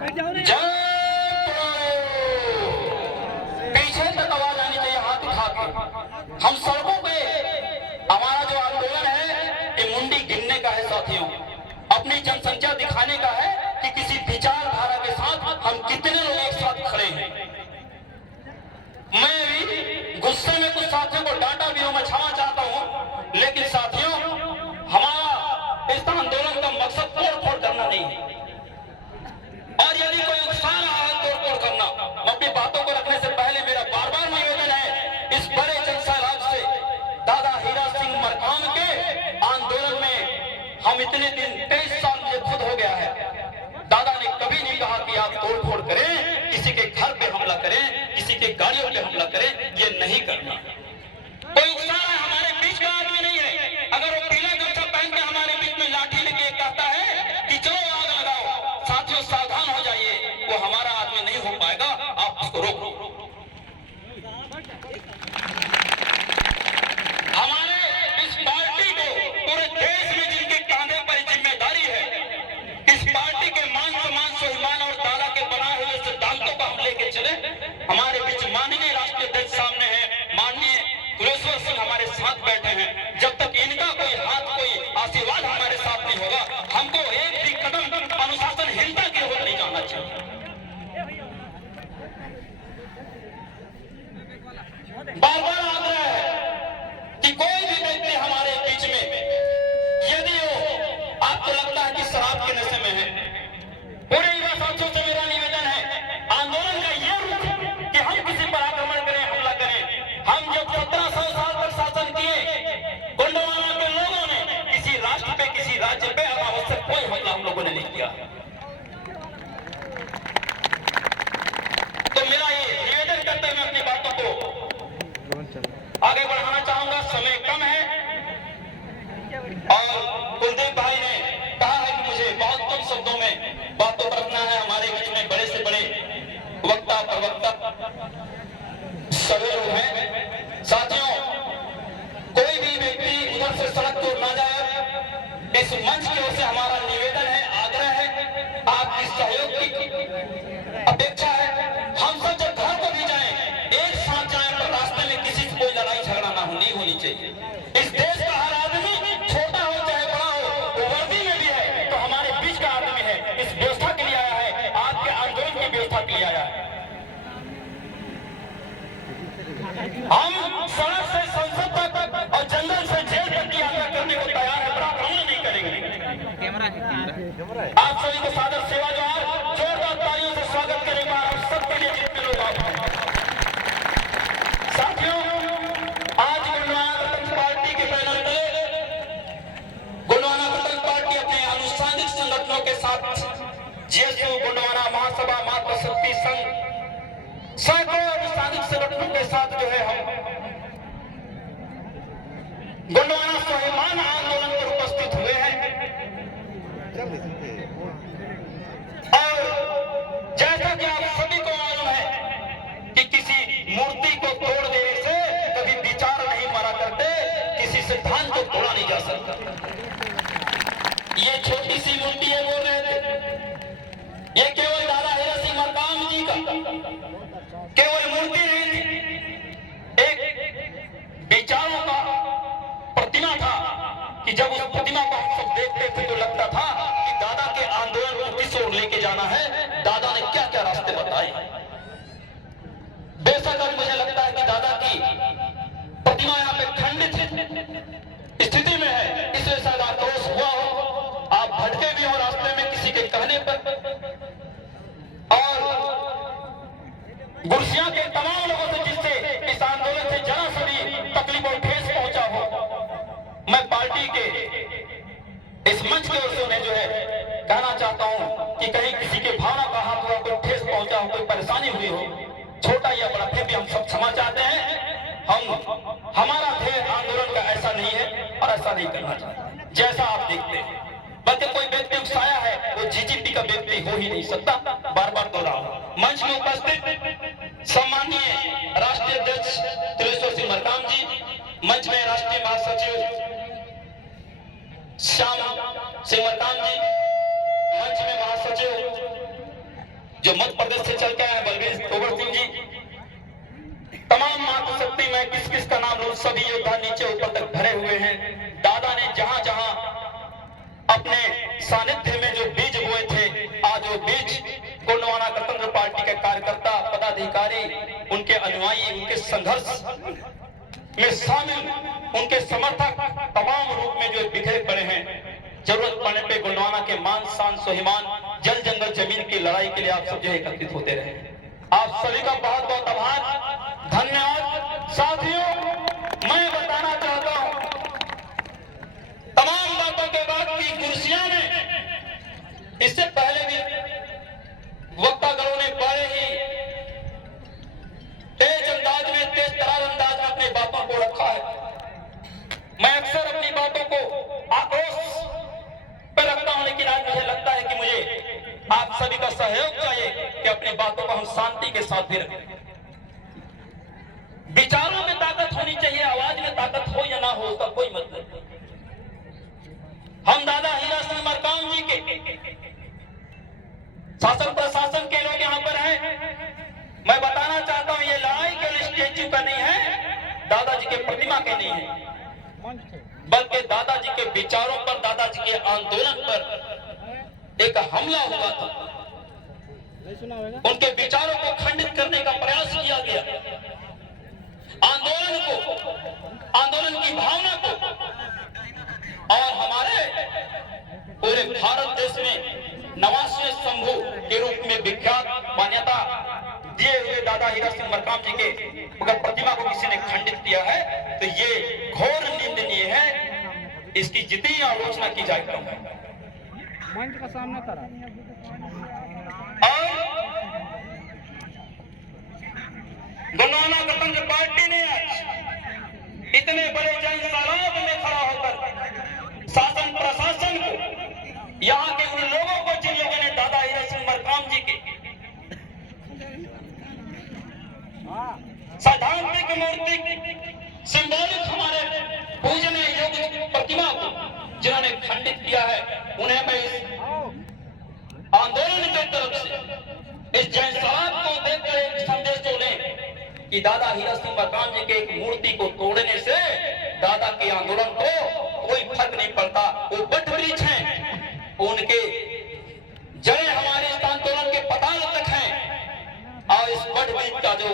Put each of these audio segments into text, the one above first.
पीछे तक आवाज आनी चाहिए, हाथ उठा के। हम सड़कों पे, हमारा जो आंदोलन है ये मुंडी गिनने का है साथियों, अपनी जनसंख्या दिखाने का है कि किसी विचारधारा के साथ हम कितने लोग एक साथ खड़े हैं। मैं भी गुस्से में कुछ साथियों को डांटा भी हूं, मैं क्षमा चाहता हूं, लेकिन साथियों हमारा इस आंदोलन का मकसद तोड़-फोड़ करना नहीं है। और यदि कोई उत्साह रहा है तोड़-फोड़ करना, अपनी बातों को रखने से पहले मेरा बार-बार निवेदन है, इस बड़े जनसैलाब से दादा हीरा सिंह मरकाम के आंदोलन में हम इतने दिन 23 साल मुझे खुद हो गया है, दादा ने कभी नहीं कहा कि आप तोड़-फोड़ करें, किसी के घर पे हमला करें, किसी के गाड़ियों पे हमला करें, ये नहीं करना। कोई उत्साह है हमारे बीच का आदमी नहीं है, अगर वो पीला गमछा पहन के हमारे बीच में लाठी लेके कहता है कि चलो आग लगाओ, साथियों सावधान हो जाइए, वो हमारा आदमी नहीं हो पाएगा, आप उसको रोको। हमारे इस पार्टी को पूरे देश में जिनके कांधे पर जिम्मेदारी है, इस पार्टी के मान सम्मान स्वाभिमान और दादा के बनाए हुए सिद्धांतों को हम लेके चले। हमारे बीच माननीय राष्ट्रीय अध्यक्ष सामने है, माननीय कुलेश्वर सिंह हमारे साथ बैठे हैं, जब तक इनका कोई हाथ कोई आशीर्वाद हमारे साथ नहीं होगा, हमको एक भी कदम अनुशासनहीनता की ओर नहीं जाना चाहिए। बार-बार आग्रह है कि कोई भी व्यक्ति हमारे बीच में यदि वो आपको लगता है कि शराब के नशे में है, पूरे युवा साथियों से मेरा निवेदन है, आंदोलन का ये रुख कि हम किसी पर आक्रमण करें, हमला करें। हम जब 1700 साल तक शासन किए, गोंडवाना के लोगों ने किसी राष्ट्र पे, किसी राज्य पे अनावश्यक कोई हमला हम लोगों ने नहीं किया। तो मेरा ये निवेदन करते हुए अपनी बातों को आगे बढ़ाना चाहूंगा, समय कम है और कुलदीप भाई ने कहा है कि मुझे बहुत कम शब्दों में बातों पर रखना है। हमारे बीच में बड़े से बड़े वक्ता प्रवक्ता सभी लोग हैं। साथियों कोई भी व्यक्ति उधर से सड़क तोड़ ना जाए, इस मंच की ओर से हमारा निवेदन है, आग्रह है, आपकी सहयोग की अपेक्षा है। हम सब जब घर को भी जाएं, एक साथ जाएं, पर रास्ते में किसी से कोई लड़ाई झगड़ा ना नहीं होनी चाहिए। इस देश का हर आदमी छोटा हो चाहे बड़ा हो, वो वर्दी में भी है तो हमारे बीच का आदमी है, इस व्यवस्था के लिए आया है, आपके आंदोलन की व्यवस्था के लिए आया है। हम सड़क से संसद तक और जंगल से जेल तक की यात्रा करने को तैयार है, पर आक्रमण नहीं करेंगे। आप सभी को सादर सेवा जोहार, जोरदार तालियों से स्वागत करेंगे आप सबके लिए जितने लोग आप हैं। साथियों आज गोंडवाना गणतंत्र पार्टी के बैनर तले गोंडवाना गणतंत्र पार्टी अपने आनुषंगिक संगठनों के साथ जेएसयू, गोंडवाना महासभा, मातृ शक्ति संघ, सैकड़ों अनुसांगिक संगठनों के साथ जो है हम गोंडवाना स्वाभिमान आंदोलन पर उपस्थित हुए हैं। और जैसा कि आप सभी को मालूम है कि किसी मूर्ति को तोड़ देने से कभी विचार नहीं मरा करते, किसी सिद्धांत को तोड़ा नहीं जा सकता। ये छोटी सी मूर्ति है बोल रहे थे, ये केवल दादा हीरा सिंह मरकाम जी का केवल मूर्ति नहीं थी, एक विचारों का प्रतिमा था कि जब उस प्रतिमा को हम सब देखते थे तो लगता था कि दादा के आंदोलन को किस ओर लेके जाना है, दादा ने क्या क्या रास्ते बताए। बेशक अब मुझे लगता है कि दादा की प्रतिमा यहाँ पे खंडित स्थिति में है, इसलिए शायद आक्रोश हुआ हो, आप भटके भी हो रास्ते में किसी के कहने पर। और गुरसिया के तमाम लोगों से जिससे इस आंदोलन से जरा सा भी तकलीफ और ठेस पहुंचा हो, मैं पार्टी के इस मंच के ओर से उन्हें जो है कहना चाहता हूं कि कहीं किसी के भावना का हाथ हुआ, कोई ठेस पहुंचा हो, कोई परेशानी हुई हो, छोटा या बड़ा, फिर भी हम सब क्षमा चाहते हैं। हमारा ध्येय आंदोलन का ऐसा नहीं है और ऐसा नहीं करना चाहता जैसा आप देखते हैं। बल्कि कोई व्यक्ति उकसाया है, वो जीजीपी का व्यक्ति हो ही नहीं सकता। बार-बार दोहराऊं, मंच में उपस्थित सम्माननीय राष्ट्रीय अध्यक्ष कुलेश्वर सिंह मरकाम जी, मंच में राष्ट्रीय महासचिव श्याम सिंह मरकाम जी, मंच में महासचिव जो मध्य प्रदेश से चल के आए बलबीर तोमर सिंह जी, तमाम मातृशक्ति में किस किस का नाम लूं, सभी योद्धा नीचे ऊपर तक भरे हुए हैं। दादा ने जहां जहां अपने सानिध्य में जो बीज बोए थे, आज वो बीज गोंडवाना गणतंत्र पार्टी के कार्यकर्ता, पदाधिकारी, उनके अनुयायी, उनके संघर्ष में शामिल, उनके समर्थक तमाम रूप में जो बिखरे पड़े हैं। जरूरत पड़ने पे गोंडवाना के मान शान स्वाभिमान, जल जंगल जमीन की लड़ाई के लिए आप सब जो एकत्रित होते रहे। आप सभी का बहुत बहुत आभार, धन्यवाद। साथियों, मैं बताना चाहता हूं, तमाम बातों के बाद की कुर्सियां में इससे पहले भी वक्तागणों ने बड़े ही तेज अंदाज में, तेज तरार अंदाज में अपनी बातों को रखा है। मैं अक्सर अपनी बातों को आक्रोश पर रखता हूं, लेकिन आज मुझे लगता है कि मुझे आप सभी का सहयोग चाहिए कि अपनी बातों को हम शांति के साथ भी रखें। विचारों में ताकत होनी चाहिए, आवाज में ताकत हो या ना हो उसका कोई मतलब नहीं। हम दादा हीरा सिंह मरकाम जी के शासन प्रशासन के लोग यहाँ पर हैं। मैं बताना चाहता हूँ, ये लड़ाई केवल स्टेच्यू का नहीं है, दादाजी के प्रतिमा के नहीं है, बल्कि दादाजी के विचारों पर, दादाजी के आंदोलन पर एक हमला हुआ था। उनके विचारों को खंडित करने का प्रयास किया गया, आंदोलन को, आंदोलन की भावना को, और हमारे पूरे भारत देश में नवासवें शंभू के रूप में विख्यात मान्यता दिए हुए दादा हीरा सिंह मरकाम जी के अगर प्रतिमा को किसी ने खंडित किया है तो ये घोर निंदनीय है। इसकी जितनी आलोचना की जाए कम है। मंच का सामना करा। और गोंडवाना गणतंत्र पार्टी ने आज इतने बड़े जनसैलाब में खड़ा होकर शासन प्रशासन को, यहाँ के उन लोगों को जिन लोगों ने दादा हीरा सिंह मरकाम जी के सैद्धांतिक मूर्ति, सिंबॉलिक हमारे पूजनीय योग्य प्रतिमा को जिन्होंने खंडित किया है, उन्हें मैं इस आंदोलन की तरफ से, इस जनसैलाब को देखकर एक संदेश तो लें कि दादा हीरा सिंह मरकाम जी के एक मूर्ति को तोड़ने से दादा के आंदोलन को कोई फर्क नहीं पड़ता। वो वट वृक्ष हैं, उनके जड़ें हमारे इस आंदोलन के पताल तक हैं, और इस वट वृक्ष का जो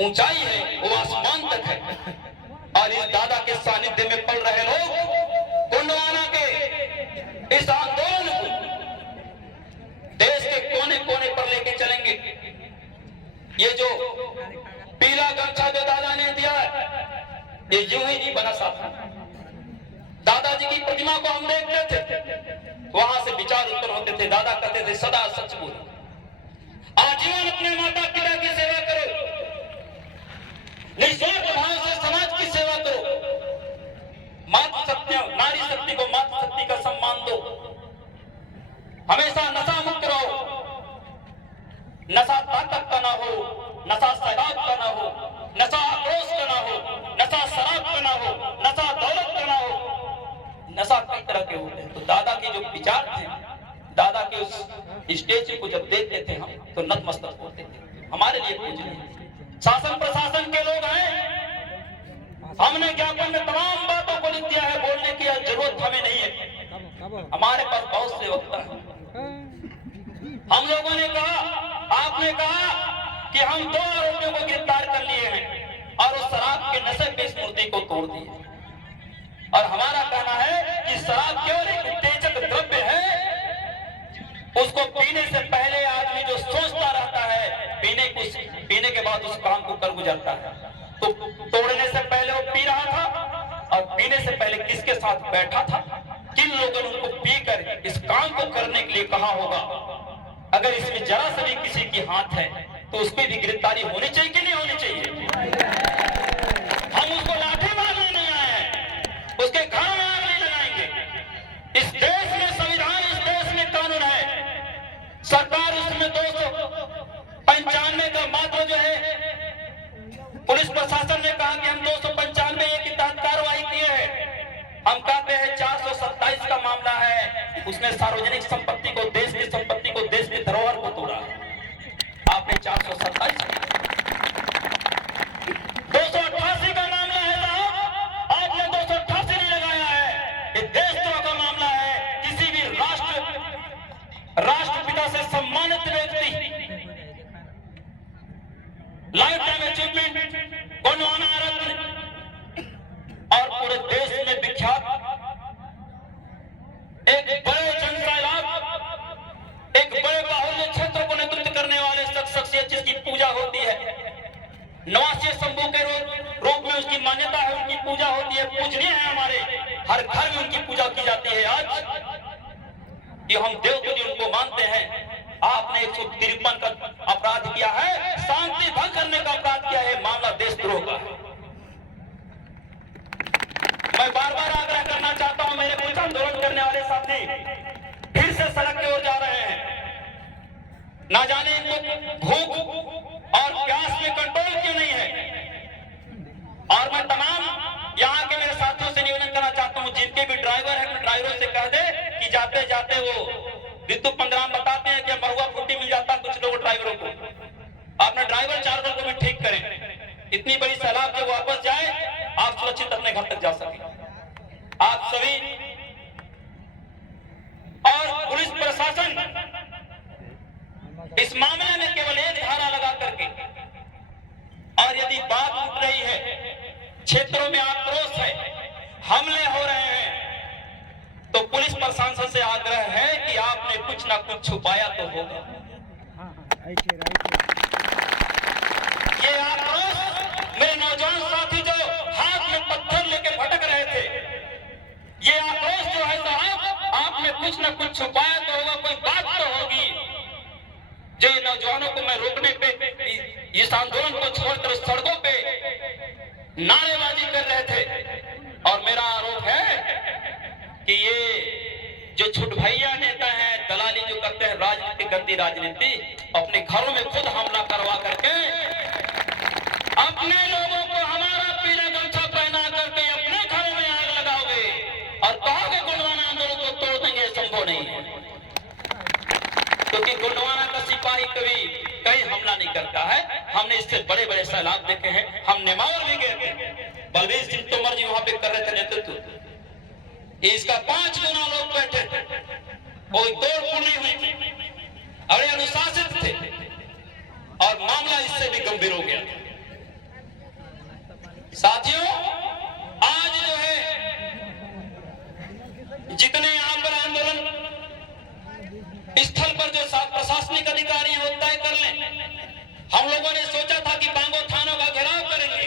ऊंचाई है वो आसमान तक है। और इस दादा के सानिध्य में पल रहे लोग गोंडवाना के इस आंदोलन को देश के कोने कोने पर लेके चलेंगे। ये जो पीला गमछा जो दादा ने दिया है, ये यूं ही नहीं बना साथ। दादाजी की प्रतिमा को हम देखते थे, वहां से विचार उत्पन्न होते थे। दादा कहते थे सदा सच बोलो, आजीवन अपने माता पिता की सेवा करो, निस्वार्थ भाव से समाज की सेवा करो, मातृशक्ति, नारी शक्ति को मातृशक्ति का सम्मान दो, हमेशा नशा मुक्त रहो, नशा ताकत का ना हो, नशा शराब का ना हो, नशा आक्रोश का ना हो, नशा शराब का ना हो, नशा दौलत का ना हो, नशा कई तरह के होते हैं। तो दादा के जो विचार थे, दादा के उस स्टेज को जब देखते थे हम तो नतमस्तक होते थे। हमारे लिए पूजनीय शासन प्रशासन के लोग हैं, हमने ज्ञापन में तमाम बातों को लिख दिया है, बोलने की जरूरत हमें नहीं है, हमारे पास बहुत से वक्ता हैं। हम लोगों ने कहा, आपने कहा कि हम 2 आरोपियों को गिरफ्तार कर लिए हैं और उस शराब के नशे पे इस मूर्ति को तोड़ दिए। और हमारा कहना है कि शराब केवल एक उत्तेजक द्रव्य है, उसको पीने से पहले आदमी जो सोचता रहता है, पीने के बाद उस काम को कर गुजरता है। तो तोड़ने से पहले वो पी रहा था, और पीने से पहले किसके साथ बैठा था, किन लोगों ने उनको पीकर इस काम को करने के लिए कहा होगा। अगर इसमें जरा सा भी किसी की हाथ है तो उस पर भी गिरफ्तारी होनी चाहिए कि नहीं होनी चाहिए। हम उसको लाठी मारने नहीं आए हैं, उसके घर में आग नहीं लगाएंगे। इस देश में संविधान, इस देश में कानून है, सरकार इसमें 295 का मात्र जो है, पुलिस प्रशासन ने कहा कि हम 295 के तहत कार्रवाई किए हैं। हम कहते हैं 427 का मामला है, उसने सार्वजनिक संपत्ति को, देश की संपत्ति को, देश की धरोहर राष्ट्रपिता से सम्मानित व्यक्ति, लाइफ टाइम अचीवमेंट गोंडवाना रत्न और पूरे देश में विख्यात एक बड़े जन सैलाब, एक बड़े बाहुल्य क्षेत्र को नेतृत्व करने वाले शख्सियत जिसकी पूजा होती है, नवासी शंभू के रूप में उसकी मान्यता है, उनकी पूजा होती है, पूजनीय है, हमारे हर घर में उनकी पूजा की जाती है। आज कि हम देव को जी उनको मानते हैं। आपने 153 का अपराध किया है, शांति भंग करने का अपराध किया है, मामला देशद्रोह का है। मैं बार बार आग्रह करना चाहता हूं, मेरे कुछ आंदोलन करने वाले साथी फिर से सड़क की ओर जा रहे हैं, ना जाने इनको भूख और प्यास में कंट्रोल क्यों नहीं है। और मैं तमाम यहाँ के मेरे साथियों से निवेदन करना चाहता हूँ, जिनके भी ड्राइवर है, ड्राइवरों से कह दे कि जाते जाते वो ऋतु पंद्राम बताते हैं कि महुआ फुट्टी मिल जाता कुछ लोग ड्राइवरों को, अपने ड्राइवर चालकों को भी ठीक करें। इतनी बड़ी सैलाब जब वापस जाए, आप सुरक्षित अपने घर तक जा सके। आप सभी और पुलिस प्रशासन इस मामले में केवल एक धारा लगा करके, और यदि बात उठ रही है, क्षेत्रों में आक्रोश है, हमले हो रहे हैं, तो पुलिस प्रशासन से आग्रह है कि आपने कुछ ना कुछ छुपाया तो होगा। ये आक्रोश मेरे नौजवान साथी जो हाथ में पत्थर लेके भटक रहे थे, ये आक्रोश जो है साहब, आपने कुछ ना कुछ छुपाया तो होगा, कोई बात तो होगी। जो नौजवानों को मैं रोकने पे, इस आंदोलन को छोड़कर सड़कों पे नारेबाजी कर रहे थे, और मेरा आरोप है कि ये जो छुटभैया नेता हैं, दलाली जो करते हैं, राजनीति, गंदी राजनीति, अपने घरों में खुद हमला करवा करके अपने लोगों को हमारा पीला गमछा पहना करके अपने घरों में आग लगाओगे और कहोगे गोंडवाना आंदोलन को तोड़ देंगे, संभव नहीं है। क्योंकि गोंडवाना का सिपाही कभी कहीं हमला नहीं करता है। हमने इससे बड़े बड़े सैलाब देखे हैं। हम नेमावर भी गए थे, बलबीर सिंह तोमर जी वहां पे कर रहे थे नेतृत्व, इसका 5 गुना लोग बैठे थे, कोई तोड़फोड़ नहीं हुई थी, अरे अनुशासित थे, और मामला इससे भी गंभीर हो गया। साथियों, आज जो है जितने यहां पर आंदोलन स्थल पर जो प्रशासनिक अधिकारी हैं वो तय कर लें। हम लोगों ने सोचा था कि बांगो थानों का घेराव करेंगे,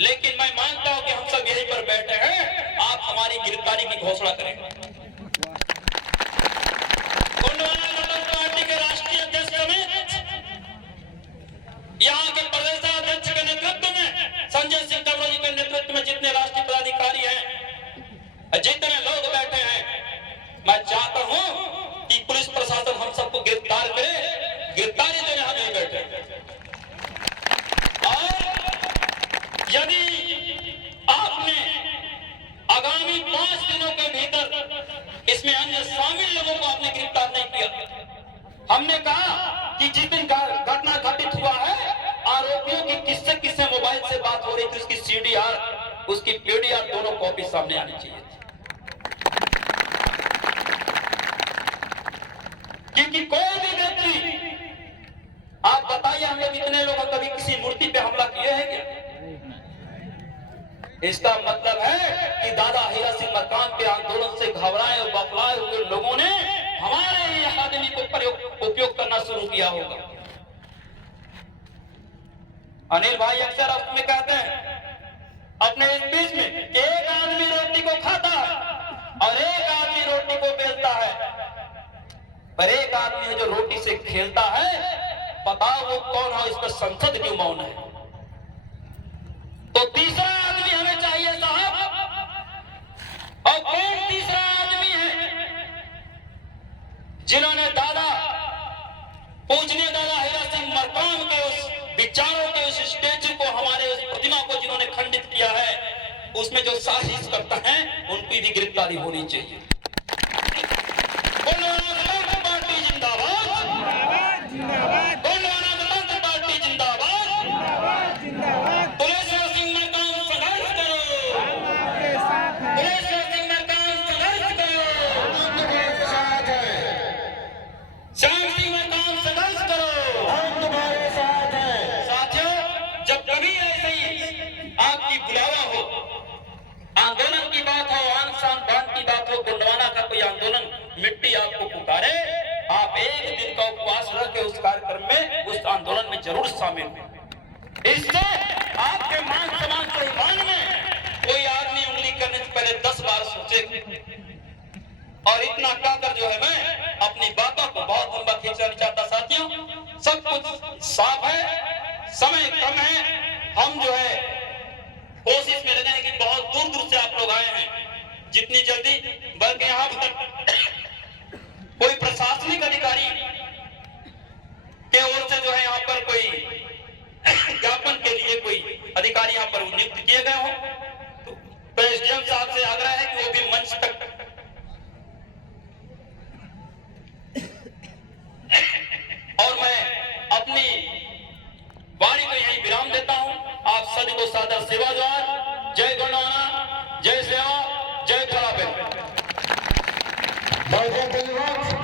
लेकिन मैं मानता हूं कि हम सब यहीं पर बैठे हैं, आप हमारी गिरफ्तारी की घोषणा करें। गोंडवाना नगर पार्टी के राष्ट्रीय अध्यक्ष समेत यहाँ के प्रदेशाध्यक्ष के नेतृत्व में, संजय सिंह कमरोजी के नेतृत्व में जितने राष्ट्रीय पदाधिकारी हैं, जितने लोग बैठे हैं, मैं चाहता हूं कि पुलिस प्रशासन हम सबको गिरफ्तार करे। गिरफ्तारी देने हम नहीं बैठे, और यदि आपने आगामी 5 दिनों के भीतर इसमें अन्य शामिल लोगों को आपने गिरफ्तार नहीं किया, हमने कहा कि जिस दिन घटना घटित हुआ है, आरोपियों की किससे किससे मोबाइल से बात हो रही थी, उसकी CDR, उसकी PDR दोनों कॉपी सामने आनी चाहिए थी। क्योंकि कोई भी व्यक्ति, आप बताइए, हम लोग इतने लोग कभी किसी मूर्ति पे हमला किए हैं क्या? इसका मतलब है कि दादा हीरा सिंह मकान के आंदोलन से घबराए और बफलाए हुए लोगों ने हमारे ही आदमी को उपयोग करना शुरू किया होगा। अनिल भाई अक्सर अपने कहते हैं अपने स्पीच में कि एक आदमी रोटी को खाता है और एक आदमी रोटी को बेचता है, पर एक आदमी जो रोटी से खेलता है, पता वो कौन हो, इस पर संसद क्यों मौन है? तो तीसरा आदमी हमें चाहिए साहब, और कौन तीसरा आदमी है? जिन्होंने दादा पूजनीय दादा हीरा सिंह मरकाम के उस विचारों के उस स्टेचू को, हमारे उस प्रतिमा को जिन्होंने खंडित किया है, उसमें जो साजिश करता है, उनकी भी गिरफ्तारी होनी चाहिए। भी आपको पुकारे, आप एक दिन का उपवास रख के उस कार्यक्रम में, उस आंदोलन में जरूर शामिल हों। इससे आपके मान सम्मान सहिमान में कोई आदमी उंगली करने से पहले 10 बार सोचे। और इतना कहकर जो है मैं अपनी बातों को बहुत लंबा खींचना नहीं चाहता। साथियों, सब कुछ साफ है, समय कम है, हम जो है कोशिश में लगे हैं कि बहुत दूर दूर से आप लोग आए हैं, जितनी जल्दी, बल्कि यहाँ पर कोई प्रशासनिक अधिकारी के ओर से जो है यहाँ पर कोई ज्ञापन के लिए कोई अधिकारी यहाँ पर नियुक्त किए गए हो, तो एसडीएम साहब से आग्रह है कि वो भी मंच तक और मैं अपनी वाणी को यहीं विराम देता हूं। आप सभी को सादर सेवा द्वार।